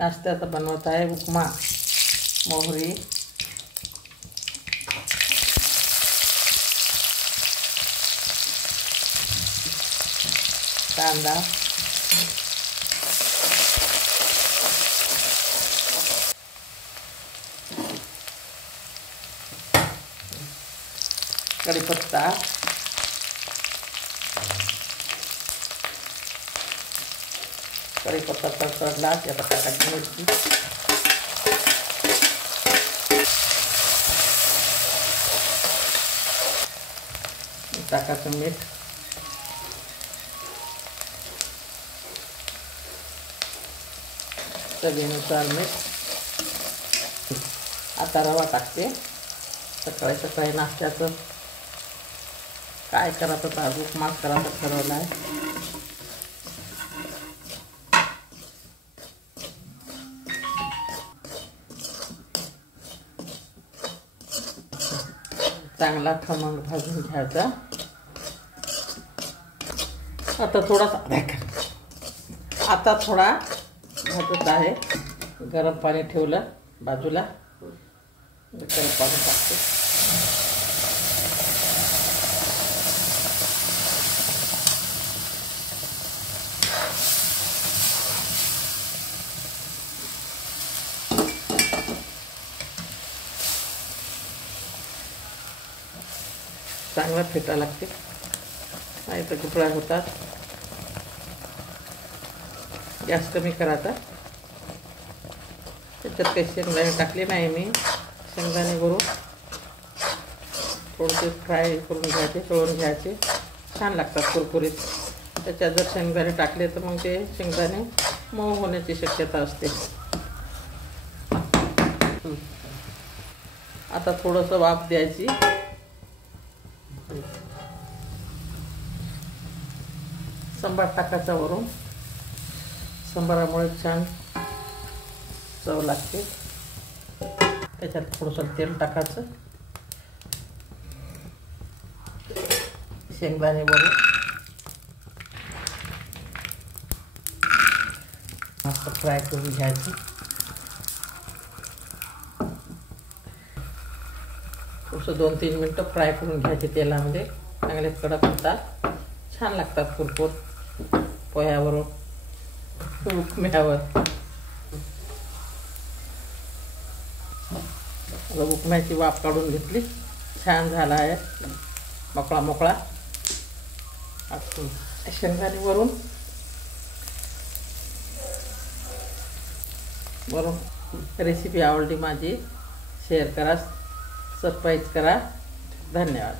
नाश्त्याचा बनवत आहे उपमा। मोहरी, कांदा, कढीपत्ता, कढीपत्ता तडतडला की आता टाकायची मिरची, टाकायचं मीठ, चवीनुसार मीठ। आता रवा टाकते। सकाळी सकाळी नाश्त्याचं काय करायचं तर आज उपमास करायचं ठरवलं आहे। चांगला खमंग भाजून घ्यायचा। आता थोडा भाजत आहे। गरम पाणी ठेवलं बाजूला, गरम पाणी टाकते। चांगला फेटा लागते, नाही तर गुठळ्या होतात। गॅस कमी करायचा। त्याच्यात काही शेंगदाणे टाकले नाही मी। शेंगदाणे भरून थोडेसे फ्राय करून घ्यायचे, तळून घ्यायचे, छान लागतात कुरकुरीत। त्याच्यात जर शेंगदाणे टाकले तर मग ते शेंगदाणे मऊ होण्याची शक्यता असते। आता थोडंसं वाफ द्यायची। संबार टाकायचा वरून, संबारामुळे छान चव लागते। त्याच्यात थोडंसं तेल टाकायचं, शेंगदाणे वरून मस्त फ्राय करून घ्यायची। थोडंसं 2-3 मिनटं फ्राय करून घ्यायचे तेलामध्ये। चांगले कडक होतात, छान लागतात कुरकुर पोह्यावर, उपम्यावर। उपम्याची वाफ काढून घेतली, छान झाला आहे मोकळा मोकळा। शेंगदाणे वरून रेसिपी आवडली माझी, शेअर करा, सबस्क्राईब करा। धन्यवाद।